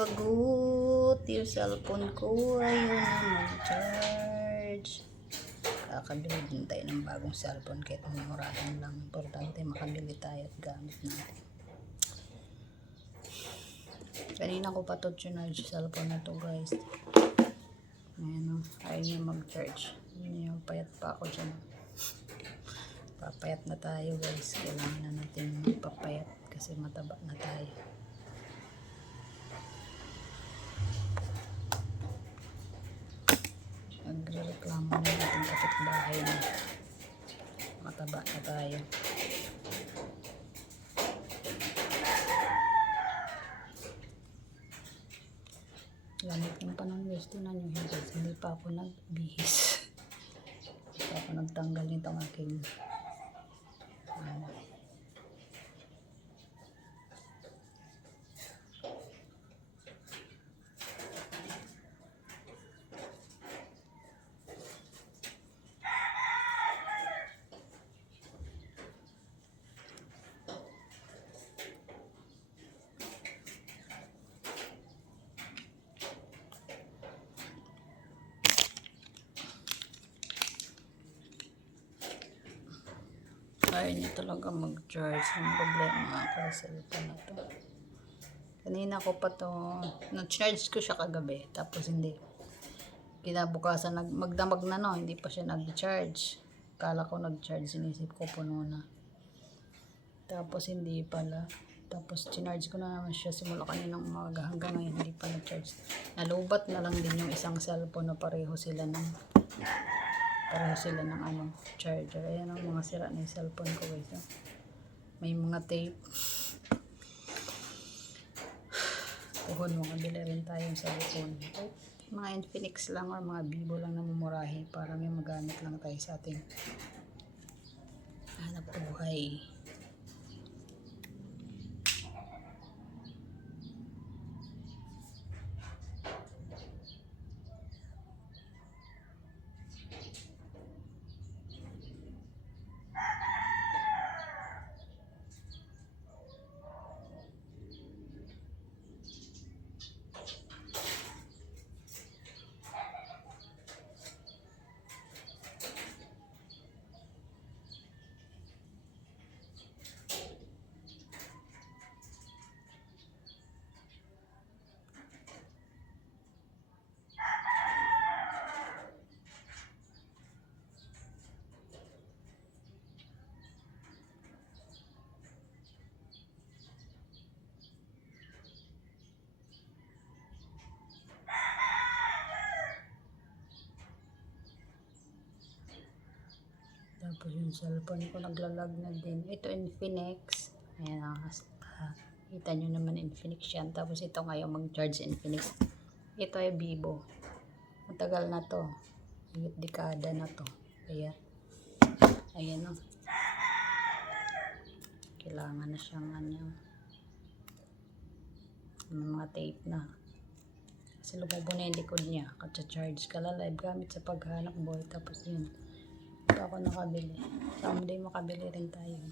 Bagut, yung cellphone ko ayaw na mag-charge. Kakabili din tayo ng bagong cellphone kahit murahan lang. Importante makabili tayo at gamit natin. Kanina ko pa to charge cellphone na to, guys. Ayan o, ayaw niya mag-charge. Payat pa ako dyan. Papayat na tayo, guys. Kailangan na natin magpapayat kasi mataba na tayo. Nagre-reklamo na natin kapitbahay na mataba na tayo. Lamit ng panang-waste na nyo, hindi pa ako nagbihis. Hindi pa ako nagtanggal nitong aking ayaw niya talaga mag-charge. Ang problema ako sa cellphone na to. Kanina ko pa to, na-charge ko siya kagabi, tapos hindi. Kinabukasan, magdamag na no, hindi pa siya nag-charge. Kala ko nag-charge, sinisip ko puno na. Tapos hindi pala. Tapos chinarge ko na naman siya simula kaninang umaga hanggang ngayon hindi pa nag-charge. Nalubat na lang din yung isang cellphone na pareho sila ng charger. Ayan ang mga sira na yung cellphone ko, guys. May mga tape. Puhon mo, kabili rin tayong cellphone. Mga Infinix lang or mga Vivo lang na mumurahi para may magamit lang tayo sa ating hanap buhay. Tapos yung cellphone ko naglalag na din. Ito Infinix. Ayan, kita nyo naman Infinix yan. Tapos ito ngayon mag-charge Infinix. Ito ay Vivo. Matagal na to. Higit dekada na to. Kaya, ayan o. Kailangan na siyang mga tape na. Kasi lumubo na yung likod niya. Katsa-charge ka live gamit sa paghanap buhay. Tapos yun. Ito ako nakabili. Someday makabili rin tayo.